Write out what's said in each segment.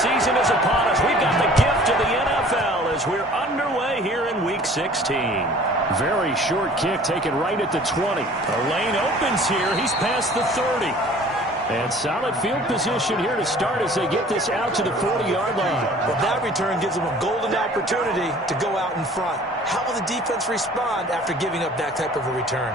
season is upon us. We've got the gift of the NFL as we're underway here in Week 16. Very short kick taken right at the 20. The lane opens here. He's past the 30. And solid field position here to start as they get this out to the 40-yard line. Well, that return gives them a golden opportunity to go out in front. How will the defense respond after giving up that type of a return?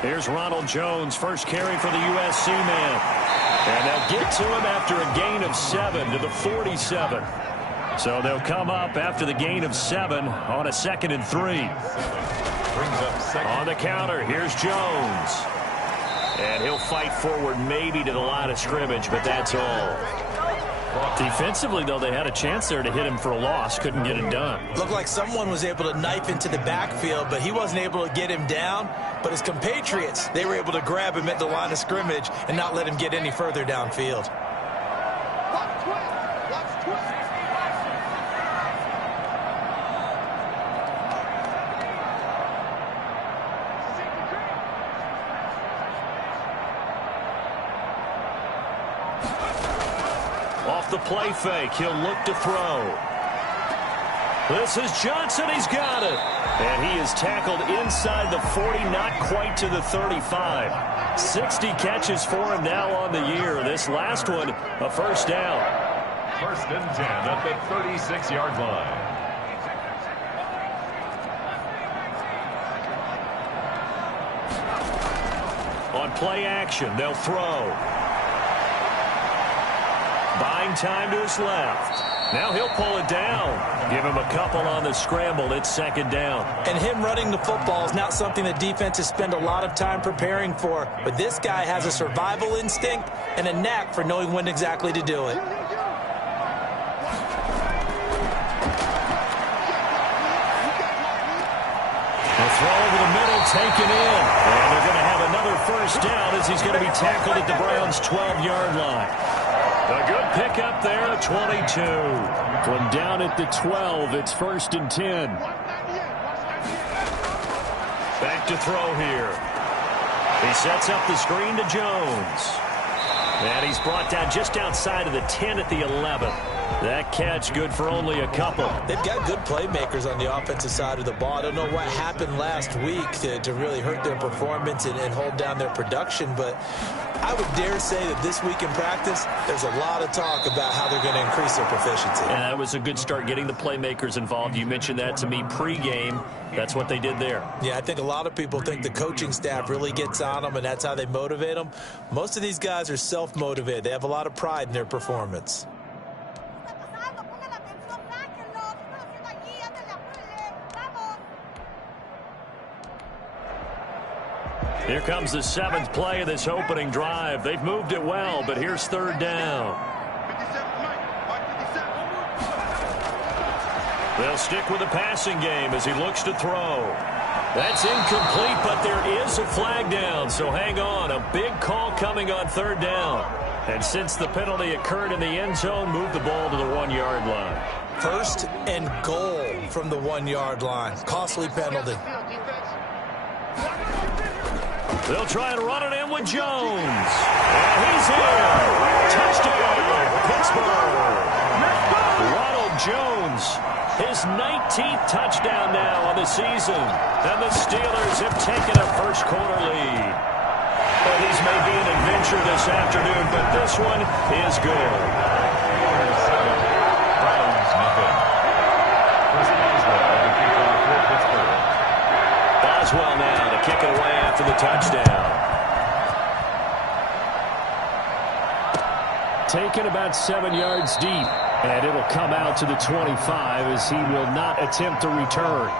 Here's Ronald Jones, first carry for the USC man. And they'll get to him after a gain of 7 to the 47. So they'll come up after the gain of 7 on a 2nd and 3. Brings up second. On the counter, here's Jones. And he'll fight forward maybe to the line of scrimmage, but that's all. Defensively, though, they had a chance there to hit him for a loss. Couldn't get it done. Looked like someone was able to knife into the backfield, but he wasn't able to get him down. But his compatriots, they were able to grab him at the line of scrimmage and not let him get any further downfield. Off the play fake, he'll look to throw. This is Johnson, he's got it. And he is tackled inside the 40, not quite to the 35. 60 catches for him now on the year. This last one, a first down. 1st and 10 at the 36-yard line. On play action, they'll throw. Buying time to his left. Now he'll pull it down. Give him a couple on the scramble. It's 2nd down. And him running the football is not something that defenses spend a lot of time preparing for. But this guy has a survival instinct and a knack for knowing when exactly to do it. The throw over the middle taken in. And they're going to have another first down as he's going to be tackled at the Browns' 12-yard line. A good pickup there, 22. From down at the 12, it's 1st and 10. Back to throw here. He sets up the screen to Jones. And he's brought down just outside of the 10 at the 11. That catch good for only a couple. They've got good playmakers on the offensive side of the ball. I don't know what happened last week to really hurt their performance and hold down their production, but I would dare say that this week in practice, there's a lot of talk about how they're going to increase their proficiency. And that was a good start getting the playmakers involved. You mentioned that to me pregame. That's what they did there. Yeah, I think a lot of people think the coaching staff really gets on them, and that's how they motivate them. Most of these guys are self-motivated. They have a lot of pride in their performance. Here comes the 7th play of this opening drive. They've moved it well, but here's 3rd down. They'll stick with the passing game as he looks to throw. That's incomplete, but there is a flag down, so hang on. A big call coming on 3rd down. And since the penalty occurred in the end zone, move the ball to the 1-yard line. 1st and goal from the 1-yard line. Costly penalty. They'll try and run it in with Jones. And he's in. Touchdown, Pittsburgh. Ronald Jones, his 19th touchdown now on the season. And the Steelers have taken a first-quarter lead. Well, these may be an adventure this afternoon, but this one is good. Browns nothing. Chris Boswell, the kickoff for Pittsburgh. Boswell now to kick it away after the touchdown. Taken about 7 yards deep, and it'll come out to the 25 as he will not attempt to return.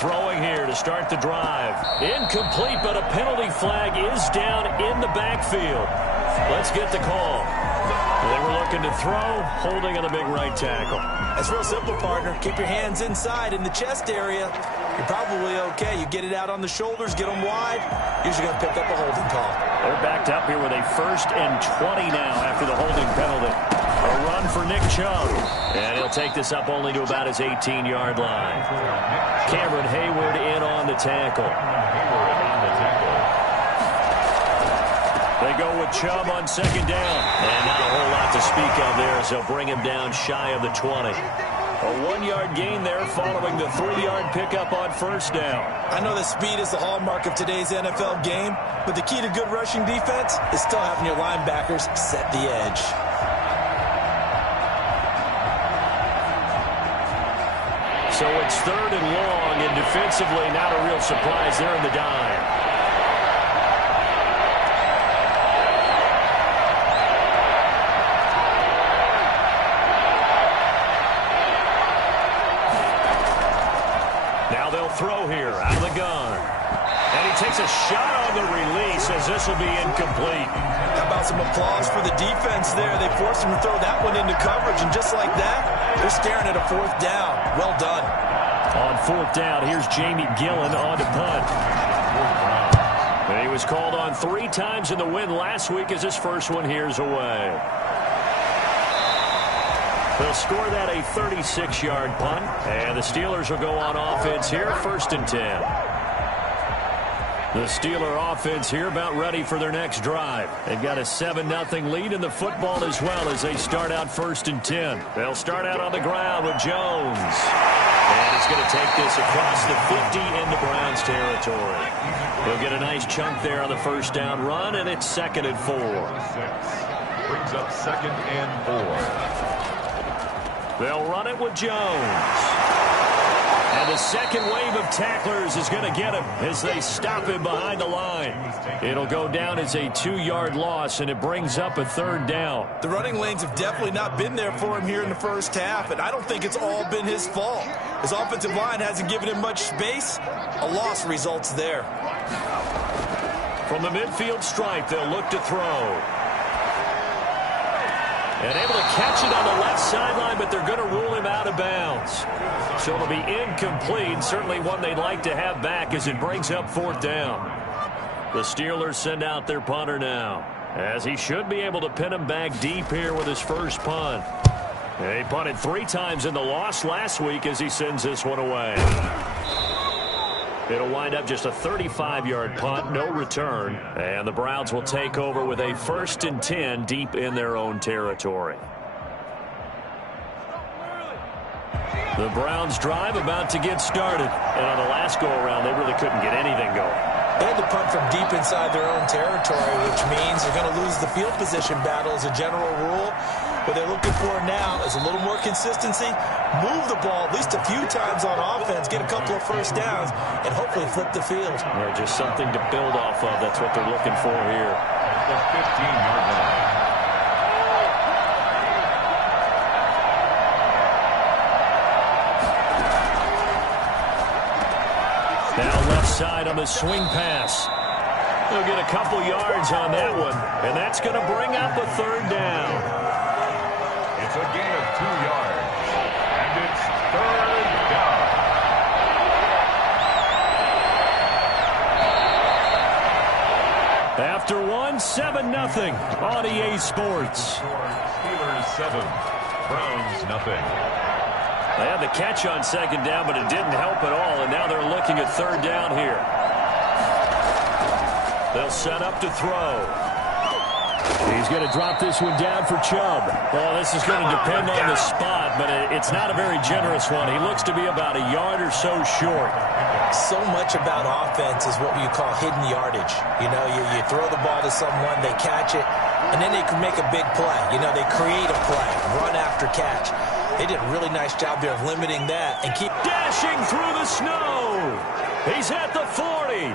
throwing here to start the drive. Incomplete, but a penalty flag is down in the backfield. Let's get the call. They were looking to throw, holding on the big right tackle. It's real simple, partner. Keep your hands inside in the chest area. You're probably okay. You get it out on the shoulders, get them wide. Usually going to pick up a holding call. They're backed up here with a 1st and 20 now after the holding penalty. A run for Nick Chubb. And he'll take this up only to about his 18-yard line. Cameron Hayward in on the tackle. They go with Chubb on 2nd down. And not a whole lot to speak of there as they'll bring him down shy of the 20. A 1-yard gain there following the 3-yard pickup on 1st down. I know that speed is the hallmark of today's NFL game, but the key to good rushing defense is still having your linebackers set the edge. So it's 3rd and long, and defensively not a real surprise there in the dime. Now they'll throw here out of the gun. And he takes a shot on the release as this will be incomplete. How about some applause for the defense there? They forced him to throw that one into coverage, and just like that, they're staring at a 4th down. Well done. On 4th down, here's Jamie Gillen on to punt. And he was called on 3 times in the win last week as his first one here's away. They'll score that a 36-yard punt, and the Steelers will go on offense here, 1st and 10. The Steeler offense here about ready for their next drive. They've got a 7-0 lead in the football as well as they start out 1st and 10. They'll start out on the ground with Jones. And he's going to take this across the 50 into Browns territory. He'll get a nice chunk there on the 1st down run, and it's 2nd and 4. Brings up 2nd and 4. They'll run it with Jones. And the second wave of tacklers is going to get him as they stop him behind the line. It'll go down as a 2-yard loss, and it brings up a 3rd down. The running lanes have definitely not been there for him here in the first half, and I don't think it's all been his fault. His offensive line hasn't given him much space. A loss results there. From the midfield stripe, they'll look to throw. And able to catch it on the left sideline, but they're going to rule him out of bounds. So it'll be incomplete, certainly one they'd like to have back as it brings up 4th down. The Steelers send out their punter now, as he should be able to pin him back deep here with his first punt. He punted 3 times in the loss last week as he sends this one away. It'll wind up just a 35-yard punt, no return. And the Browns will take over with a 1st and 10 deep in their own territory. The Browns drive about to get started. And on the last go-around, they really couldn't get anything going. They had to punt from deep inside their own territory, which means they're going to lose the field position battle as a general rule. What they're looking for now is a little more consistency, move the ball at least a few times on offense, get a couple of 1st downs, and hopefully flip the field. Yeah, just something to build off of. That's what they're looking for here. The 15-yard line. Now left side on the swing pass. They'll get a couple yards on that one, and that's going to bring up a 3rd down. It's a gain of 2 yards, and it's 3rd down. After one, 7-0 on EA Sports. Steelers 7, Browns nothing. They had the catch on 2nd down, but it didn't help at all, and now they're looking at 3rd down here. They'll set up to throw. He's going to drop this one down for Chubb. Well, this is going to depend on the spot, but it's not a very generous one. He looks to be about a yard or so short. So much about offense is what you call hidden yardage. You know, you throw the ball to someone, they catch it, and then they can make a big play. You know, they create a play, run after catch. They did a really nice job there of limiting that and keep dashing through the snow. He's at the 40,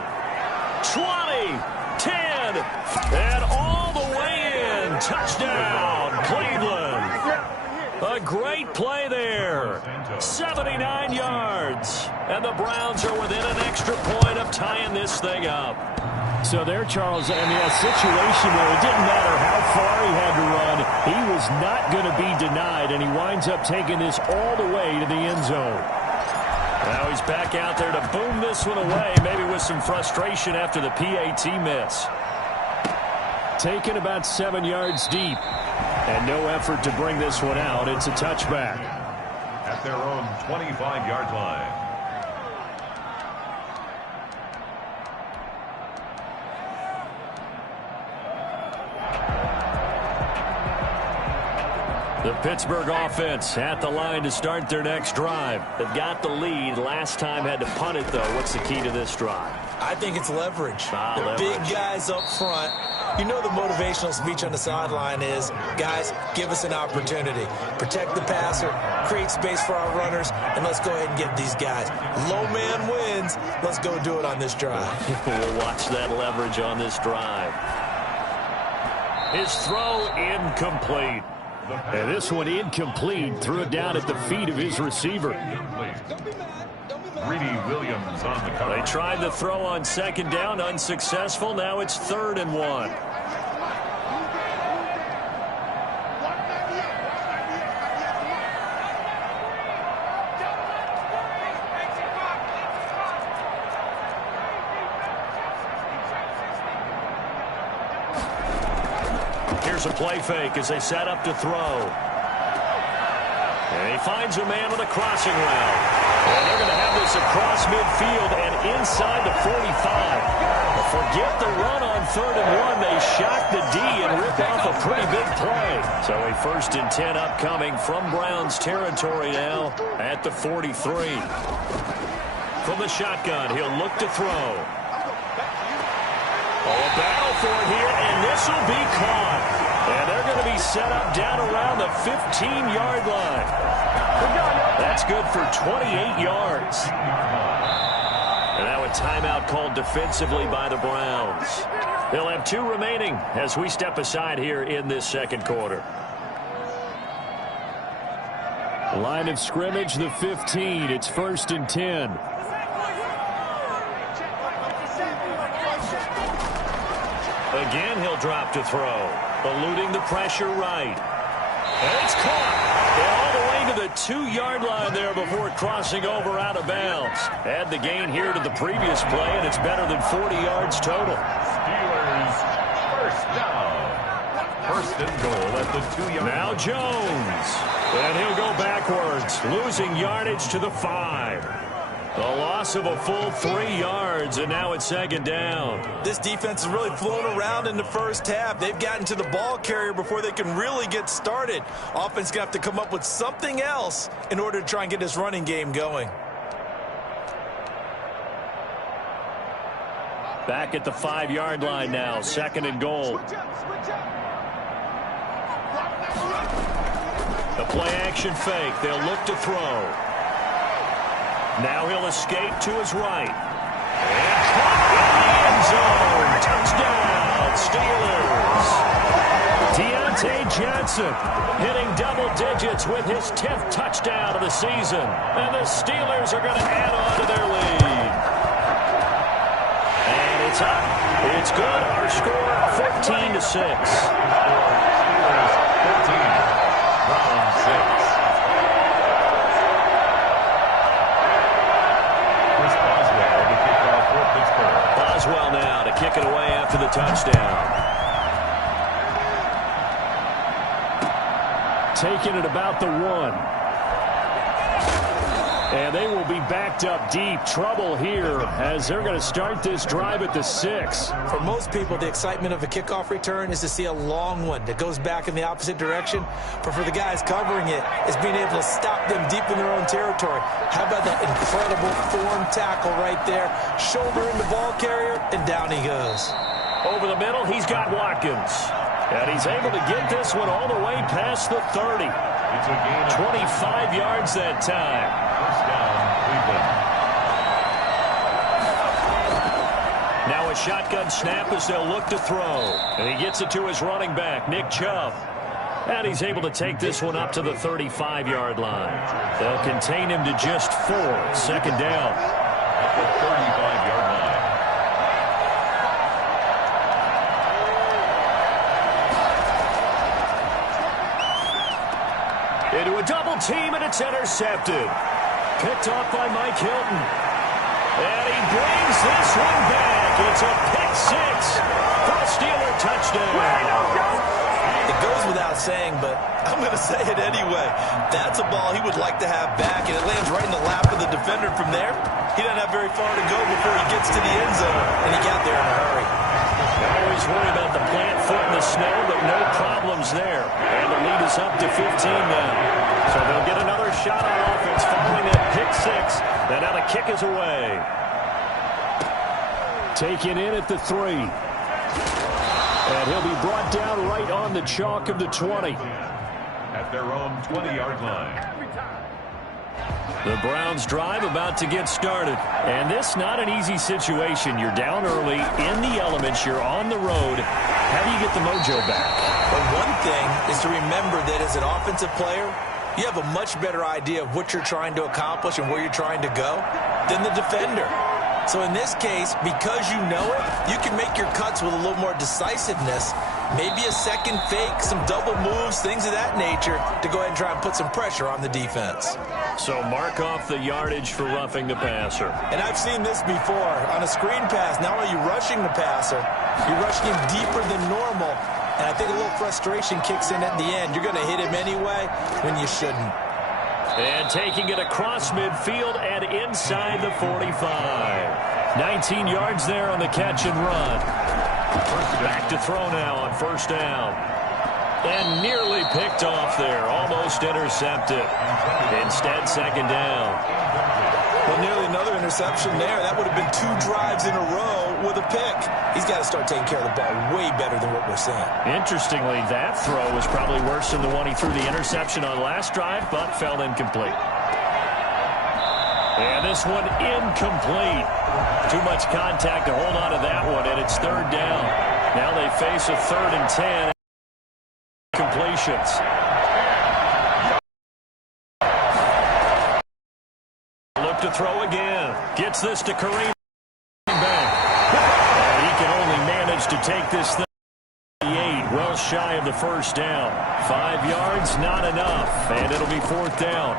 20, 10, and all the way in. Touchdown, Cleveland. A great play there. 79 yards. And the Browns are within an extra point of tying this thing up. So there, Charles, I mean, a situation where it didn't matter how far he had to run, he was not going to be denied, and he winds up taking this all the way to the end zone. Now he's back out there to boom this one away, maybe with some frustration after the PAT miss. Taken about 7 yards deep, and no effort to bring this one out. It's a touchback. At their own 25-yard line. The Pittsburgh offense at the line to start their next drive. They've got the lead. Last time had to punt it, though. What's the key to this drive? I think it's leverage. Leverage. Big guys up front. You know the motivational speech on the sideline is, guys, give us an opportunity. Protect the passer, create space for our runners, and let's go ahead and get these guys. Low man wins. Let's go do it on this drive. We'll watch that leverage on this drive. His throw incomplete. And this one incomplete. Threw it down at the feet of his receiver. Greedy Williams on the cover. They tried the throw on second down, unsuccessful. Now it's 3rd and 1. Here's a play fake as they set up to throw. And he finds a man with a crossing route. And they're going to have this across midfield and inside the 45. Forget the run on 3rd and 1. They shock the D and rip off a pretty big play. So a 1st and 10 upcoming from Browns territory now at the 43. From the shotgun, he'll look to throw. Oh, a battle for it here, and this will be caught. And they're going to be set up down around the 15-yard line. That's good for 28 yards. And now a timeout called defensively by the Browns. They'll have 2 remaining as we step aside here in this second quarter. Line of scrimmage, the 15. It's 1st and 10. Again, he'll drop to throw. Eluding the pressure right. And it's caught. And all the way to the 2-yard line there before crossing over out of bounds. Add the gain here to the previous play, and it's better than 40 yards total. Steelers first down. 1st and goal at the 2-yard line. Now Jones. And he'll go backwards, losing yardage to the 5. A loss of a full 3 yards, and now it's 2nd down. This defense has really flown around in the first half. They've gotten to the ball carrier before they can really get started. Offense going to have to come up with something else in order to try and get this running game going. Back at the 5-yard line now, 2nd and goal. The play-action fake. They'll look to throw. Now he'll escape to his right. And caught in the end zone. Touchdown, Steelers. Deontay Johnson hitting double digits with his 10th touchdown of the season. And the Steelers are going to add on to their lead. And it's up. It's good. Our score, 14-6. Steelers 14. Browns 6. Boswell now to kick it away after the touchdown. Taking it about the 1. And they will be backed up deep. Trouble here as they're going to start this drive at the 6. For most people, the excitement of a kickoff return is to see a long one that goes back in the opposite direction. But for the guys covering it, is being able to stop them deep in their own territory. How about that incredible form tackle right there? Shoulder in the ball carrier, and down he goes. Over the middle, he's got Watkins. And he's able to get this one all the way past the 30. It's a gain of 25 yards that time. First down, Cleveland. Now a shotgun snap as they'll look to throw. And he gets it to his running back, Nick Chubb. And he's able to take this one up to the 35-yard line. They'll contain him to just 4. Second down. At the 35-yard line. Into a double team, and it's intercepted. Picked off by Mike Hilton. And he brings this one back. It's a pick 6 for a Steeler touchdown. It goes without saying, but I'm going to say it anyway. That's a ball he would like to have back, and it lands right in the lap of the defender. From there, he doesn't have very far to go before he gets to the end zone, and he got there in a hurry. I always worry about the plant foot in the snow, but no problems there. And the lead is up to 15 now. So they'll get another shot on offense following that pick 6. And now the kick is away. Taken in at the 3. And he'll be brought down right on the chalk of the 20. At their own 20-yard line. The Browns drive about to get started. And this not an easy situation. You're down early, in the elements, you're on the road. How do you get the mojo back? But one thing is to remember that as an offensive player, you have a much better idea of what you're trying to accomplish and where you're trying to go than the defender. So in this case, because you know it, you can make your cuts with a little more decisiveness, maybe a second fake, some double moves, things of that nature, to go ahead and try and put some pressure on the defense. So mark off the yardage for roughing the passer. And I've seen this before. On a screen pass, not only are you rushing the passer, you're rushing him deeper than normal, and I think a little frustration kicks in at the end. You're going to hit him anyway when you shouldn't. And taking it across midfield and inside the 45. 19 yards there on the catch and run. Back to throw now on first down. And nearly picked off there. Almost intercepted. Instead, second down. Well, nearly another interception there. That would have been 2 drives in a row with a pick. He's got to start taking care of the ball way better than what we're seeing. Interestingly, that throw was probably worse than the one he threw the interception on last drive, but fell incomplete. And this one incomplete. Too much contact to hold on to that one, and it's third down. Now they face a 3rd and 10. Completions. Look to throw again. Gets this to Kareem. And he can only manage to take this thing. 8, well shy of the first down. 5 yards, not enough. And it'll be 4th down.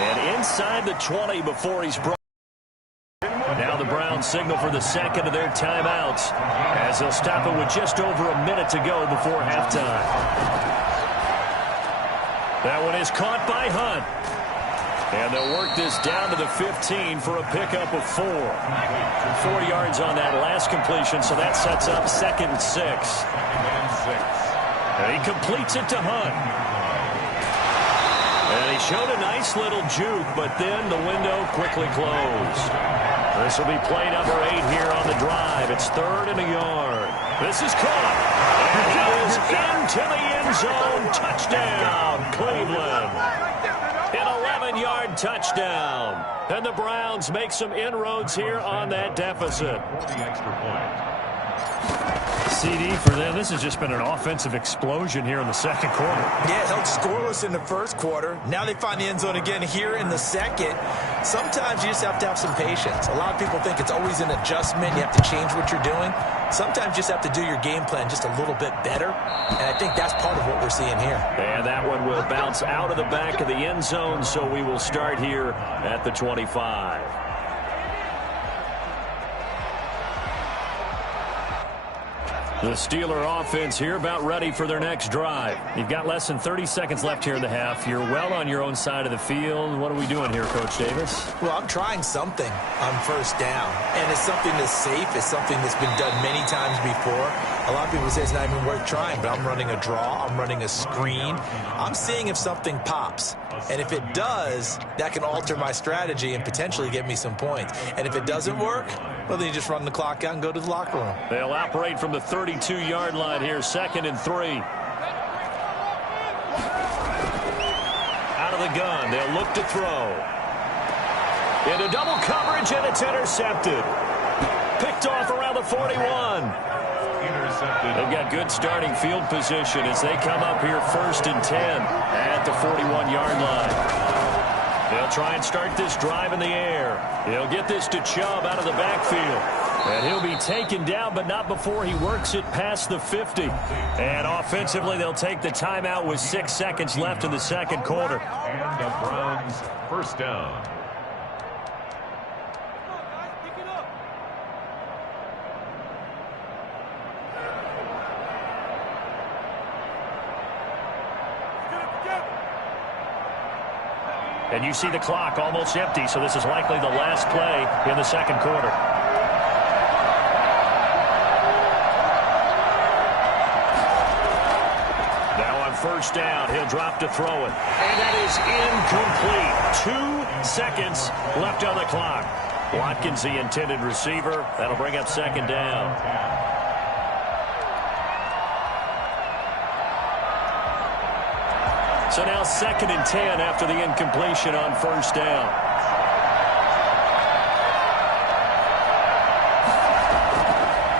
And inside the 20 before he's brought. Now the Browns signal for the second of their timeouts as they'll stop it with just over a minute to go before halftime. That one is caught by Hunt. And they'll work this down to the 15 for a pickup of 4. 4 yards on that last completion, so that sets up 2nd and 6. And he completes it to Hunt. And he showed a nice little juke, but then the window quickly closed. This will be play number 8 here on the drive. It's 3rd and a yard. This is caught. And he is into the end zone. Touchdown, Cleveland. An 11-yard touchdown. And the Browns make some inroads here on that deficit. The extra point. CD for them. This has just been an offensive explosion here in the second quarter. Yeah, held scoreless in the first quarter. Now they find the end zone again here in the second. Sometimes you just have to have some patience. A lot of people think it's always an adjustment. You have to change what you're doing. Sometimes you just have to do your game plan just a little bit better. And I think that's part of what we're seeing here. And that one will bounce out of the back of the end zone, so we will start here at the 25. The Steeler offense here about ready for their next drive. You've got less than 30 seconds left here in the half. You're well on your own side of the field. What are we doing here, Coach Davis? Well, I'm trying something on first down. And it's something that's safe. It's something that's been done many times before. A lot of people say it's not even worth trying, but I'm running a draw. I'm running a screen. I'm seeing if something pops. And if it does, that can alter my strategy and potentially get me some points. And if it doesn't work, well, then you just run the clock out and go to the locker room. They'll operate from the 32-yard line here, 2nd and 3. Out of the gun, they'll look to throw. Into double coverage, and it's intercepted. Picked off around the 41. intercepted. They've got good starting field position as they come up here 1st and 10 at the 41-yard line. They'll try and start this drive in the air. He'll get this to Chubb out of the backfield. And he'll be taken down, but not before he works it past the 50. And offensively, they'll take the timeout with 6 seconds left in the second quarter. And the Browns first down. And you see the clock almost empty, so this is likely the last play in the second quarter. Now on first down, he'll drop to throw it. And that is incomplete. 2 seconds left on the clock. Watkins, the intended receiver. That'll bring up second down. So now 2nd and 10 after the incompletion on first down.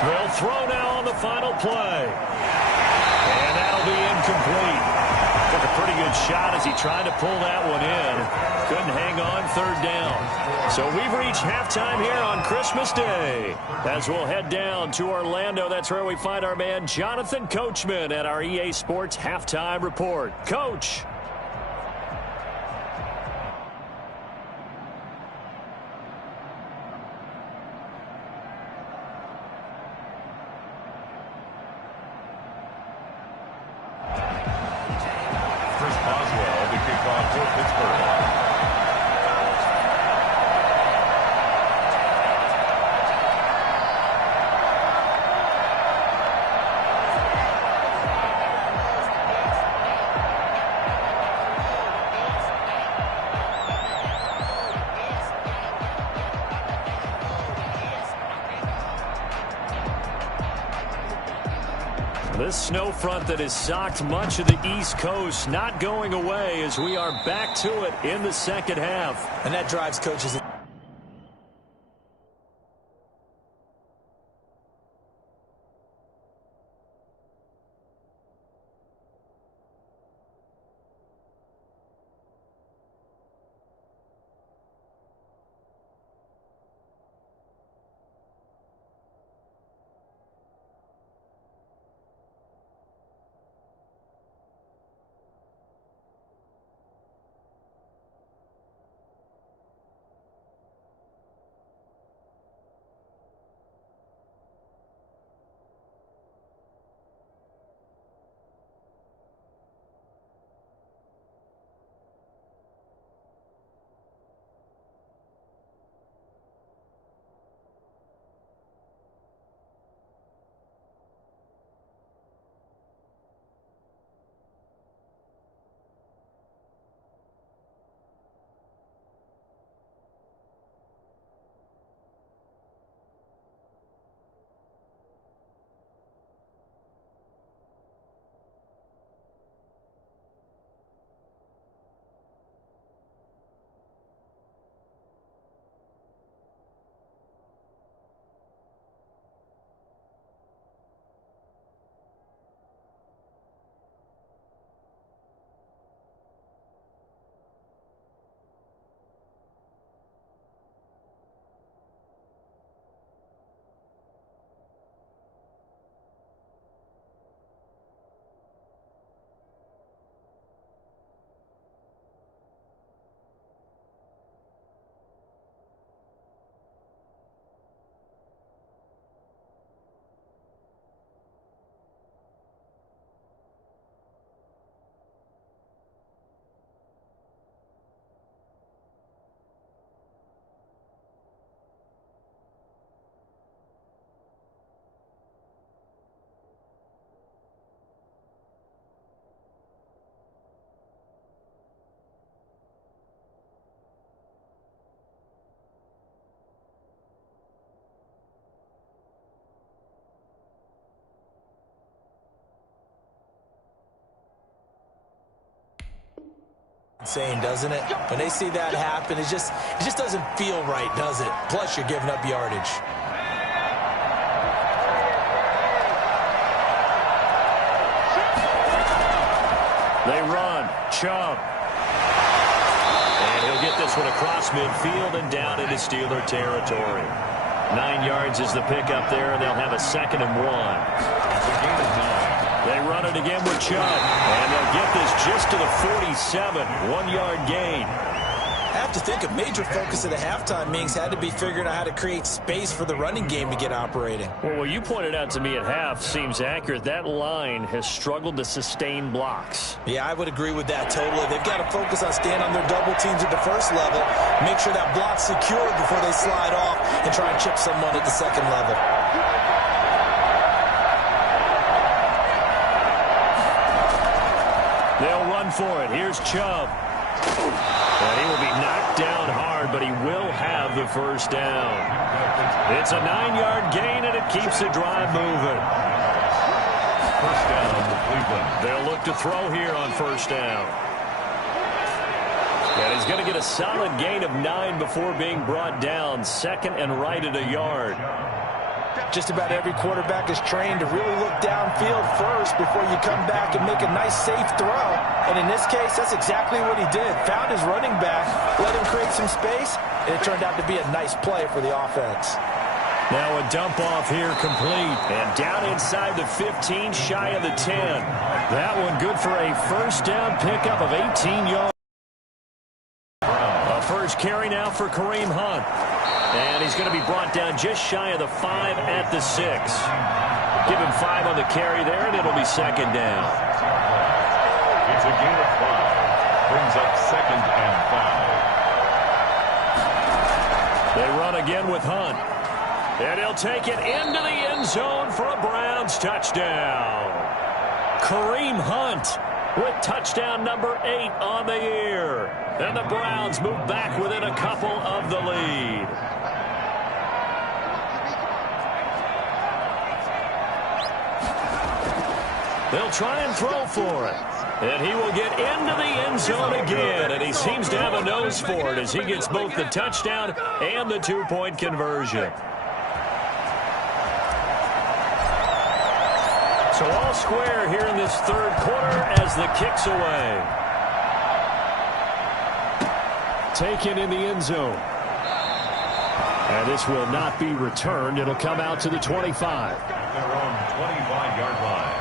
They'll throw now on the final play. And that'll be incomplete. Took a pretty good shot as he tried to pull that one in. Couldn't hang on 3rd down. So we've reached halftime here on Christmas Day. As we'll head down to Orlando, that's where we find our man Jonathan Coachman at our EA Sports Halftime Report. Coach. This snow front that has socked much of the East Coast not going away as we are back to it in the second half. And that drives coaches. Insane, doesn't it? When they see that happen, it just doesn't feel right, does it? Plus, you're giving up yardage. They run. Chubb. And he'll get this one across midfield and down into Steeler territory. 9 yards is the pickup there, and they'll have a 2nd and 1. They run it again with Chubb, and they'll get this just to the 47. 1-yard gain. I have to think a major focus of the halftime meetings had to be figuring out how to create space for the running game to get operating. Well, what you pointed out to me at half seems accurate. That line has struggled to sustain blocks. Yeah, I would agree with that totally. They've got to focus on staying on their double teams at the first level, make sure that block's secured before they slide off and try and chip someone at the second level. They'll run for it. Here's Chubb. And he will be knocked down hard, but he will have the first down. It's a 9-yard gain, and it keeps the drive moving. First down to Cleveland. They'll look to throw here on first down. And he's going to get a solid gain of 9 before being brought down. 2nd and right at a yard. Just about every quarterback is trained to really look downfield first before you come back and make a nice, safe throw. And in this case, that's exactly what he did. Found his running back, let him create some space, and it turned out to be a nice play for the offense. Now a dump off here complete. And down inside the 15, shy of the 10. That one good for a first down pickup of 18 yards. A first carry now for Kareem Hunt. And he's going to be brought down just shy of the 5 at the 6. Give him 5 on the carry there, and it'll be 2nd down. It's a gain of 5. Brings up 2nd and 5. They run again with Hunt. And he'll take it into the end zone for a Browns touchdown. Kareem Hunt with touchdown number 8 on the year. And the Browns move back within a couple of the lead. They'll try and throw for it. And he will get into the end zone again. And he seems to have a nose for it as he gets both the touchdown and the 2-point conversion. So all square here in this 3rd quarter as the kick's away. Taken in the end zone. And this will not be returned. It'll come out to the 25. Their own 25-yard line.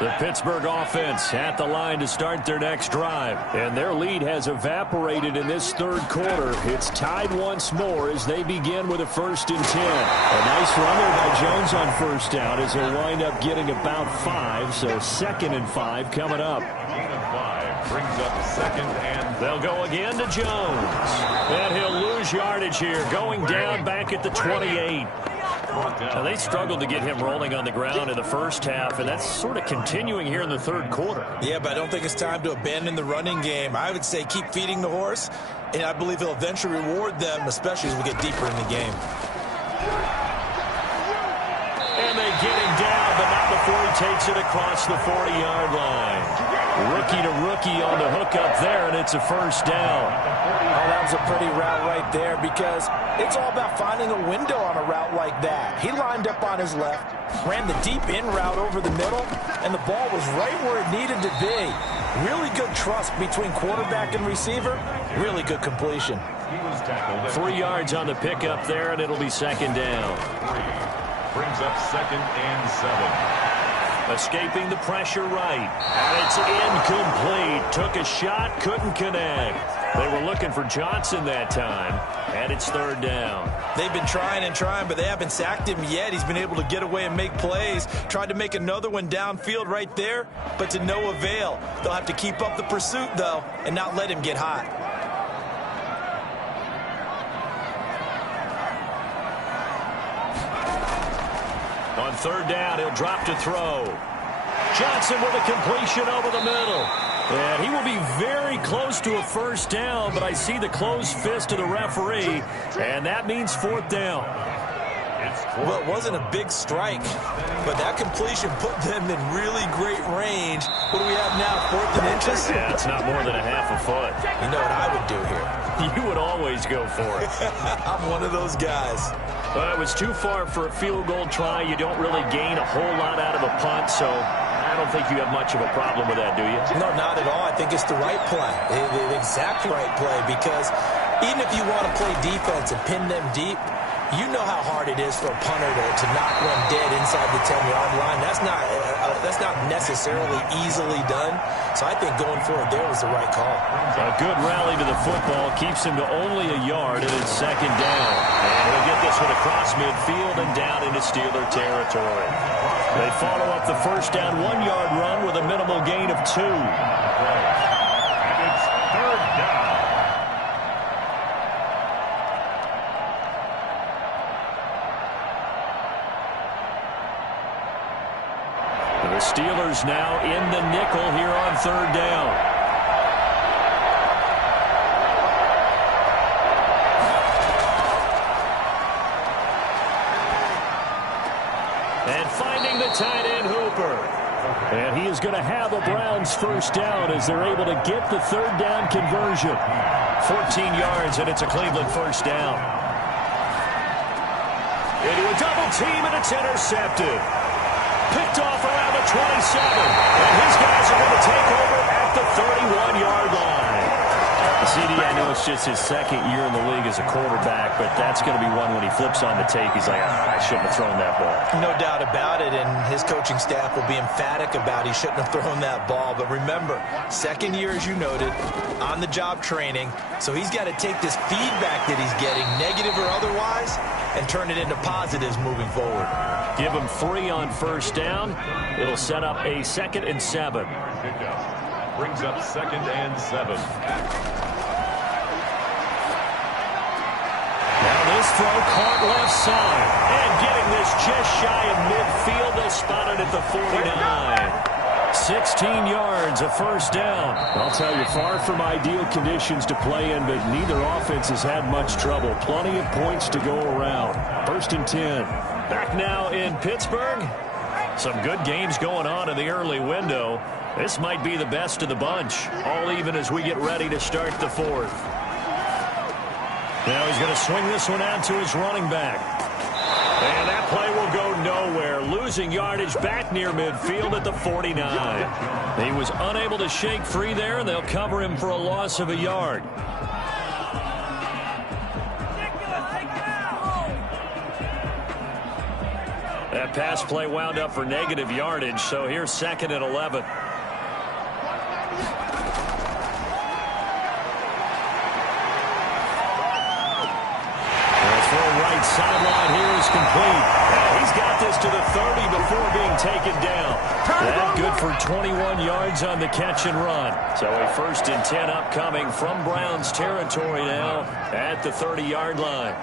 The Pittsburgh offense at the line to start their next drive. And their lead has evaporated in this 3rd quarter. It's tied once more as they begin with a 1st and 10. A nice run there by Jones on first down as they'll wind up getting about 5. So 2nd and 5 coming up. Gain of 5 brings up 2nd and They'll go again to Jones. And he'll lose yardage here, going down back at the 28. Now, they struggled to get him rolling on the ground in the first half, and that's sort of continuing here in the 3rd quarter. Yeah, but I don't think it's time to abandon the running game. I would say keep feeding the horse, and I believe he'll eventually reward them, especially as we get deeper in the game. And they get him down, but not before he takes it across the 40-yard line. Rookie to rookie on the hookup there, and it's a first down. Oh, that was a pretty route right there because it's all about finding a window on a route like that. He lined up on his left, ran the deep in route over the middle, and the ball was right where it needed to be. Really good trust between quarterback and receiver. Really good completion. he was tackled. 3 yards on the pickup there, and it'll be 2nd down. Brings up 2nd and 7. Escaping the pressure right. And it's incomplete. Took a shot, couldn't connect. They were looking for Johnson that time. And it's 3rd down. They've been trying and trying, but they haven't sacked him yet. He's been able to get away and make plays. Tried to make another one downfield right there, but to no avail. They'll have to keep up the pursuit, though, and not let him get hot. On 3rd down, he'll drop to throw. Johnson with a completion over the middle. And he will be very close to a first down, but I see the closed fist of the referee, and that means 4th down. Well, it wasn't a big strike, but that completion put them in really great range. What do we have now, 4th and inches? Yeah, it's not more than a half a foot. You know what I would do here? You would always go for it. I'm one of those guys. Well, it was too far for a field goal try. You don't really gain a whole lot out of a punt, so don't think you have much of a problem with that, do you? No, not at all. I think it's the right play, the exact right play, because even if you want to play defense and pin them deep, you know how hard it is for a punter to knock one dead inside the 10-yard line. That's not necessarily easily done. So I think going for it there was the right call. A good rally to the football keeps him to only a yard, and it's second down. And he'll get this one across midfield and down into Steeler territory. They follow up the first down 1-yard run with a minimal gain of 2. And it's third down. The Steelers now in the nickel here on third down. And finding the tight end Hooper. And he is going to have a Browns first down as they're able to get the third down conversion. 14 yards, and it's a Cleveland first down. Into a double team, and it's intercepted. Picked off around the 27. And his guys are going to take over at the 31-yard line. CD, I know it's just his second year in the league as a quarterback, but that's going to be one when he flips on the tape. He's like, I shouldn't have thrown that ball. No doubt about it, and his coaching staff will be emphatic about he shouldn't have thrown that ball. But remember, second year, as you noted, on-the-job training, so he's got to take this feedback that he's getting, negative or otherwise, and turn it into positives moving forward. Give him 3 on first down. It'll set up a 2nd and 7. Pickup brings up 2nd and 7. Now this throw caught left side. And getting this just shy of midfield. They spotted at the 49. 16 yards, a first down. I'll tell you, far from ideal conditions to play in, but neither offense has had much trouble. Plenty of points to go around. 1st and 10. Back now in Pittsburgh. Some good games going on in the early window. This might be the best of the bunch. All even as we get ready to start the 4th. Now he's going to swing this one out to his running back. And that play will go nowhere. Losing yardage back near midfield at the 49. He was unable to shake free there, and they'll cover him for a loss of a yard. That pass play wound up for negative yardage, so here's 2nd and 11. Right sideline here is complete. And he's got this to the 30 before being taken down. That good for 21 yards on the catch and run. So a 1st and 10 upcoming from Browns territory now at the 30-yard line.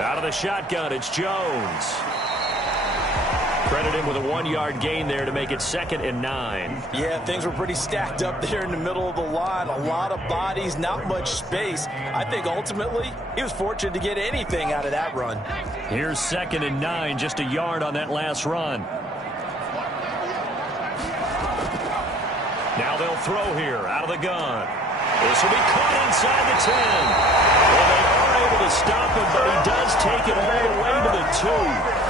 Out of the shotgun, it's Jones. Credit him with a 1-yard gain there to make it 2nd and 9. Yeah, things were pretty stacked up there in the middle of the line. A lot of bodies, not much space. I think ultimately he was fortunate to get anything out of that run. Here's 2nd and 9, just a yard on that last run. Now they'll throw here out of the gun. This will be caught inside the 10. Well, they are able to stop him, but he does take it all the way to the 2.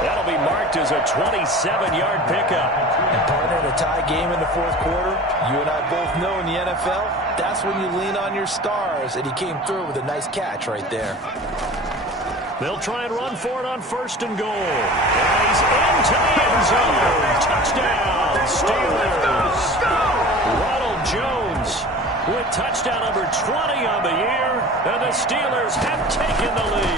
That'll be marked as a 27-yard pickup. And partner, in a tie game in the 4th quarter, you and I both know in the NFL, that's when you lean on your stars, and he came through with a nice catch right there. They'll try and run for it on 1st and goal. And he's into the end zone. Touchdown, Steelers. Ronald Jones with touchdown number 20 on the year, and the Steelers have taken the lead.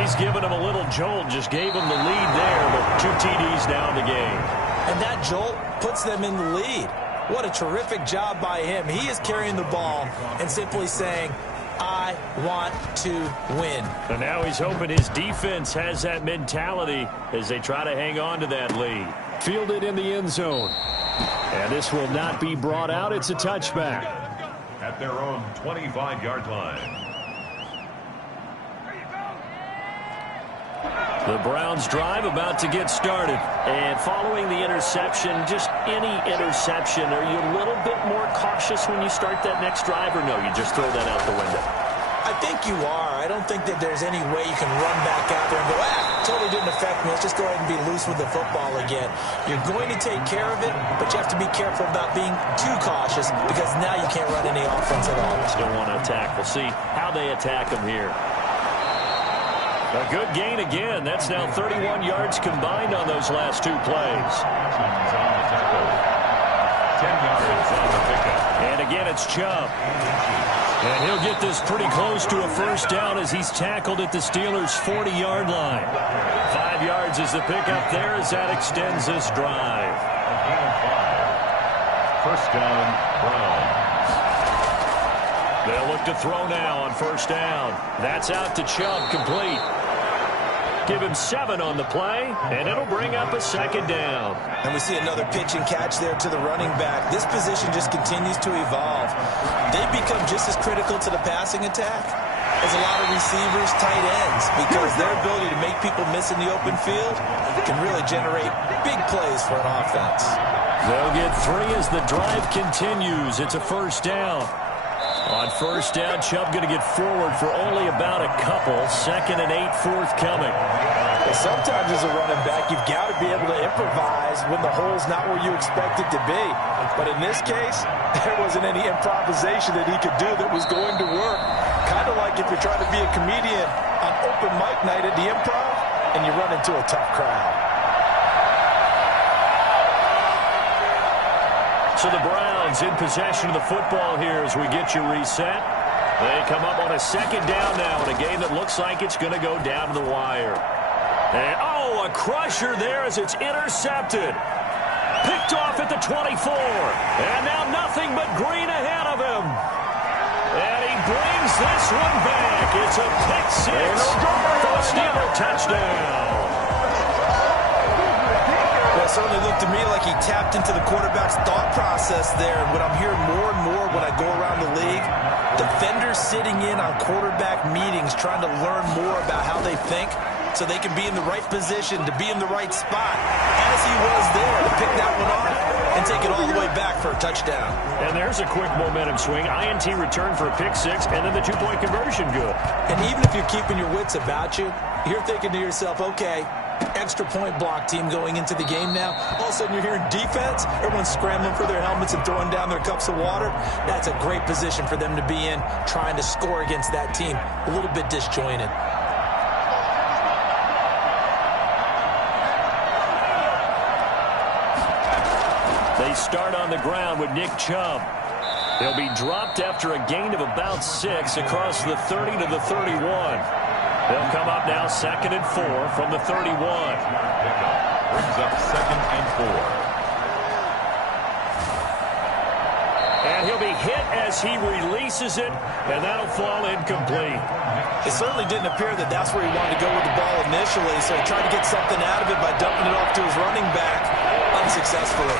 He's given him a little jolt, just gave him the lead there, but 2 TDs now in the game. And that jolt puts them in the lead. What a terrific job by him. He is carrying the ball and simply saying, I want to win. And now he's hoping his defense has that mentality as they try to hang on to that lead. Fielded in the end zone. And this will not be brought out. It's a touchback. At their own 25-yard line. The Browns drive about to get started. And following the interception, just any interception, are you a little bit more cautious when you start that next drive, or no, you just throw that out the window? I think you are. I don't think that there's any way you can run back out there and go, totally didn't affect me. let's just go ahead and be loose with the football again. You're going to take care of it, but you have to be careful about being too cautious because now you can't run any offense at all. Still want to attack. We'll see how they attack them here. A good gain again. That's now 31 yards combined on those last two plays. 10 yards on the pickup. And again, it's Chubb. And he'll get this pretty close to a first down as he's tackled at the Steelers' 40-yard line. 5 yards is the pickup there as that extends this drive. First down, Browns. They'll look to throw now on first down. That's out to Chubb, complete. Give him 7 on the play, and it'll bring up a second down. And we see another pitch and catch there to the running back. This position just continues to evolve. They've become just as critical to the passing attack as a lot of receivers, tight ends, because their ability to make people miss in the open field can really generate big plays for an offense. They'll get 3 as the drive continues. It's a first down. On first down, Chubb going to get forward for only about a couple. 2nd and 8 forthcoming. Well, sometimes as a running back, you've got to be able to improvise when the hole's not where you expect it to be. But in this case, there wasn't any improvisation that he could do that was going to work. Kind of like if you're trying to be a comedian on open mic night at the Improv and you run into a tough crowd. So the Browns in possession of the football here as we get you reset. They come up on a second down now in a game that looks like it's going to go down to the wire. And, oh, a crusher there as it's intercepted. Picked off at the 24. And now nothing but green ahead of him. And he brings this one back. It's a pick six for a Steeler touchdown. Well, it certainly looked to me like he tapped into the quarterback's thought process there. And what I'm hearing more and more when I go around the league, defenders sitting in on quarterback meetings trying to learn more about how they think so they can be in the right position, to be in the right spot, as he was there to pick that one off and take it all the way back for a touchdown. And there's a quick momentum swing. INT return for a pick six, and then the two-point conversion good. And even if you're keeping your wits about you, you're thinking to yourself, okay, extra point block team going into the game now. All of a sudden you're hearing defense. Everyone's scrambling for their helmets and throwing down their cups of water. That's a great position for them to be in, trying to score against that team. A little bit disjointed. They start on the ground with Nick Chubb. He'll be dropped after a gain of about 6 across the 30 to the 31. They'll come up now 2nd and 4 from the 31. Brings up 2nd and 4. And he'll be hit as he releases it, and that'll fall incomplete. It certainly didn't appear that that's where he wanted to go with the ball initially, so he tried to get something out of it by dumping it off to his running back unsuccessfully.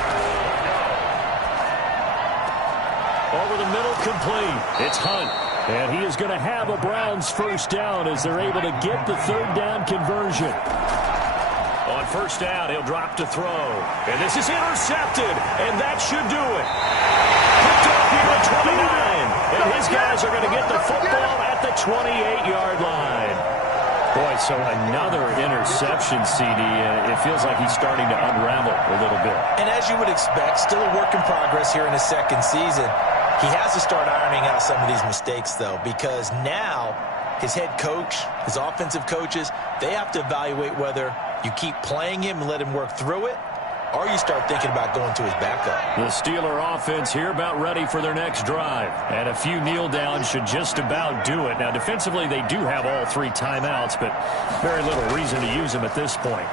Over the middle, complete. It's Hunt. And he is going to have a Browns first down as they're able to get the third down conversion. On first down, he'll drop to throw. And this is intercepted, and that should do it. Picked up here at 29. And his guys are going to get the football at the 28-yard line. Boy, so another interception, CD. It feels like he's starting to unravel a little bit. And as you would expect, still a work in progress here in his second season. He has to start ironing out some of these mistakes, though, because now his head coach, his offensive coaches, they have to evaluate whether you keep playing him and let him work through it, or you start thinking about going to his backup. The Steeler offense here about ready for their next drive. And a few kneel downs should just about do it. Now, defensively, they do have all 3 timeouts, but very little reason to use them at this point.